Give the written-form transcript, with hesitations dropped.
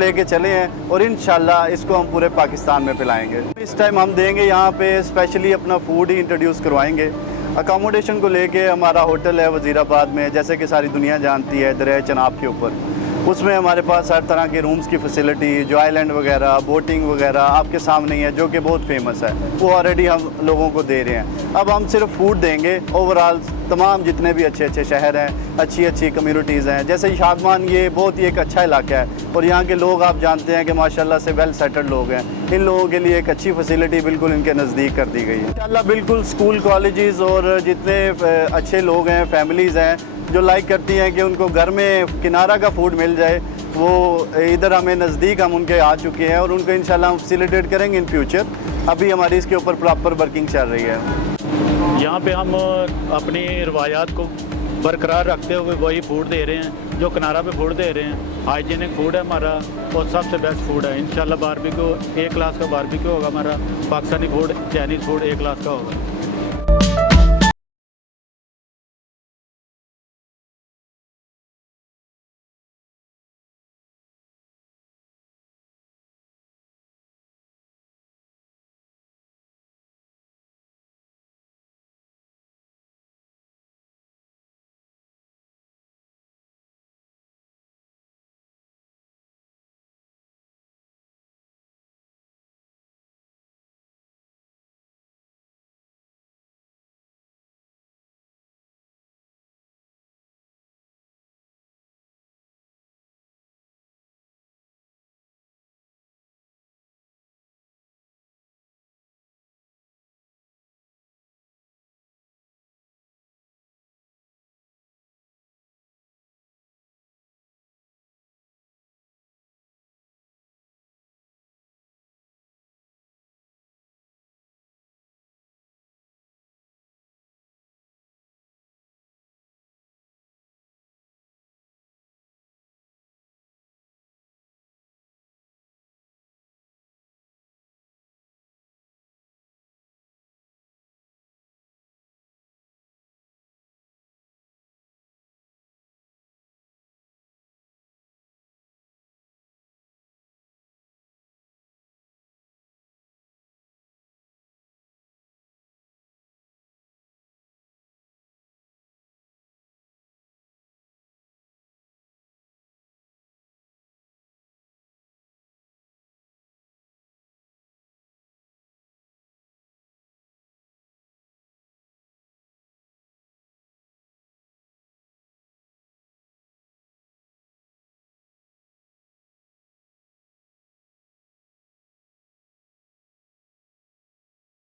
लेके चले हैं और इंशाल्लाह इसको हम पूरे पाकिस्तान में पिलाएंगे। इस टाइम हम देंगे यहाँ पे स्पेशली अपना फूड ही इंट्रोड्यूस करवाएंगे। अकोमोडेशन को लेके हमारा होटल है वज़ीराबाद में, जैसे कि सारी दुनिया जानती है, दरिया चनाब के ऊपर। उसमें हमारे पास हर तरह के रूम्स की फैसिलिटी, जो आइलैंड वगैरह, बोटिंग वगैरह आपके सामने ही है, जो कि बहुत फेमस है, वो ऑलरेडी हम लोगों को दे रहे हैं। अब हम सिर्फ फूड देंगे। ओवरऑल तमाम जितने भी अच्छे अच्छे शहर हैं, अच्छी अच्छी कम्युनिटीज़ हैं, जैसे शादमान, ये बहुत ही एक अच्छा इलाका है और यहाँ के लोग आप जानते हैं कि माशाल्लाह से वेल सेटल्ड लोग हैं। इन लोगों के लिए एक अच्छी फैसिलिटी बिल्कुल इनके नज़दीक कर दी गई है। इंशाल्लाह बिल्कुल स्कूल, कॉलेजेस और जितने अच्छे लोग हैं, फैमिलीज़ हैं जो लाइक करती हैं कि उनको घर में किनारा का फूड मिल जाए, वो इधर हमें नज़दीक हम उनके आ चुके हैं और उनको इंशाल्लाह हम फैसिलिटेट करेंगे इन फ्यूचर। अभी हमारी इसके ऊपर प्रॉपर वर्किंग चल रही है। यहाँ पे हम अपनी रवायात को बरकरार रखते हुए वही फूड दे रहे हैं जो किनारा पे फूड दे रहे हैं। हाइजीनिक फूड है हमारा और सबसे बेस्ट फूड है। इंशाल्लाह बारबेक्यू, A क्लास का बारबेक्यू होगा हमारा। Pakistani food, Chinese food A class का होगा।